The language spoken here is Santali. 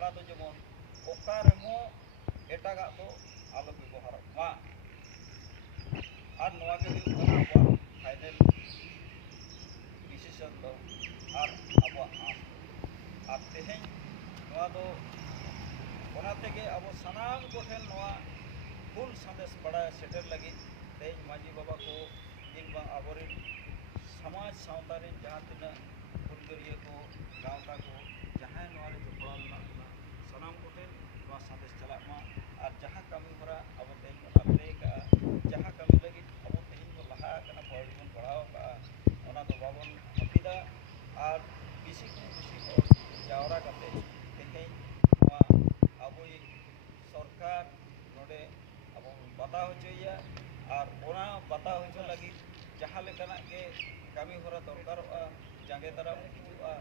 ᱟᱠᱷᱲᱟ ᱫᱚ ᱡᱮᱢᱚन ᱚᱠᱟ ᱨᱮᱦᱚᱸ ᱮᱴᱟᱜᱟᱜ ᱫᱚ ᱟᱞᱚ ᱵᱮᱵᱚᱦᱟᱨᱚᱜ ᱢᱟ ᱟᱨ ᱱᱚᱣᱟ ᱜᱮ ᱦᱩᱭᱩᱜ ᱠᱟᱱᱟ ᱟᱵᱚᱣᱟᱜ ᱯᱷᱟᱭᱱᱮᱞ ᱰᱤᱥᱤᱥᱚᱱ ᱫᱚ ᱟᱨ ᱟᱵᱚᱣᱟᱜ ᱟᱸᱥ ᱫᱚ ᱟᱨ ᱛᱮᱦᱮᱧ ᱱᱚᱣᱟ ᱫᱚ ᱚᱱᱟ ᱛᱮᱜᱮ ᱟᱵᱚ ᱥᱟᱱᱟᱢ ᱠᱚᱴᱷᱮᱱ ᱱᱚᱣᱟ ᱦᱩᱞ ᱥᱟᱸᱫᱮᱥ ᱵᱟᱲᱟᱭ ᱥᱮᱴᱮᱨ ᱞᱟᱹᱜᱤᱫ ᱛᱮᱦᱮᱧ ᱢᱟᱺᱡᱷᱤ ᱵᱟᱵᱟ ᱠᱚ ᱠᱤᱝᱵᱟ ᱟᱵᱚᱨᱮᱱ ᱥᱚᱢᱟᱡᱽ ᱥᱟᱶᱛᱟ ᱨᱮᱱ ᱡᱟᱦᱟᱸ ᱛᱤᱱᱟᱹᱜ ᱦᱩᱞᱜᱟᱹᱨᱤᱭᱟᱹ ᱠᱚ ᱜᱟᱶᱛᱟ ᱠᱚ ᱡᱟᱦᱟᱸᱭ ᱱᱚᱣᱟ ᱨᱮ ᱡᱚᱯᱲᱟᱣ ᱢᱮᱱᱟᱜ ᱵᱚᱱᱟ ᱥᱟᱱᱟᱢ ᱠᱚᱴᱷᱮᱱ ᱱᱚᱣᱟ ᱥᱟᱸᱫᱮᱥ ᱪᱟᱞᱟᱜ ᱢᱟ ᱟᱨ ᱡᱟᱦᱟᱸ ᱠᱟᱹᱢᱤ ᱦᱚᱨᱟ ᱟᱵᱚ ᱛᱮᱦᱮᱧ ᱵᱚᱱ ᱟᱯᱞᱟᱭ ᱠᱟᱜᱼᱟ ᱡᱟᱦᱟᱸ ᱠᱟᱹᱢᱤ ᱞᱟᱹᱜᱤᱫ ᱟᱵᱚ ᱛᱮᱦᱮᱧ ᱵᱚᱱ ᱞᱟᱦᱟ ᱟᱠᱟᱱᱟ ᱯᱟᱹᱣᱲᱤ ᱵᱚᱱ ᱵᱟᱲᱦᱟᱣ ᱠᱟᱜᱼᱟ ᱚᱱᱟ ᱫᱚ ᱵᱟᱵᱚᱱ ᱦᱟᱹᱯᱤᱫᱟ ᱟᱨ ᱵᱮᱥᱤ ᱠᱷᱚᱱ ᱵᱮᱥᱤ ᱦᱚᱲ ᱡᱟᱣᱨᱟ ᱠᱟᱛᱮ ᱛᱮᱦᱮᱧ ᱱᱚᱣᱟ ᱟᱵᱚᱭᱤᱡ ᱥᱚᱨᱠᱟর ᱱᱚᱰᱮ ᱟᱵᱚ ᱵᱚᱱ ᱵᱟᱛᱟᱣ ᱦᱚᱪᱚᱭᱮᱭᱟ ᱟᱨ ᱚᱱᱟ ᱵᱟᱛᱟᱣ ᱦᱚᱪᱚ ᱞᱟᱹᱜᱤᱫ ᱡᱟᱦᱟᱸ ᱞᱮᱠᱟᱱᱟᱜ ᱜᱮ ᱠᱟᱹᱢᱤ ᱦᱚᱨᱟ ᱫᱚᱨᱠᱟᱨᱚᱜᱼᱟ ᱡᱟᱸᱜᱮ ᱫᱟᱨᱟᱢ ᱦᱤᱡᱩᱜᱼᱟ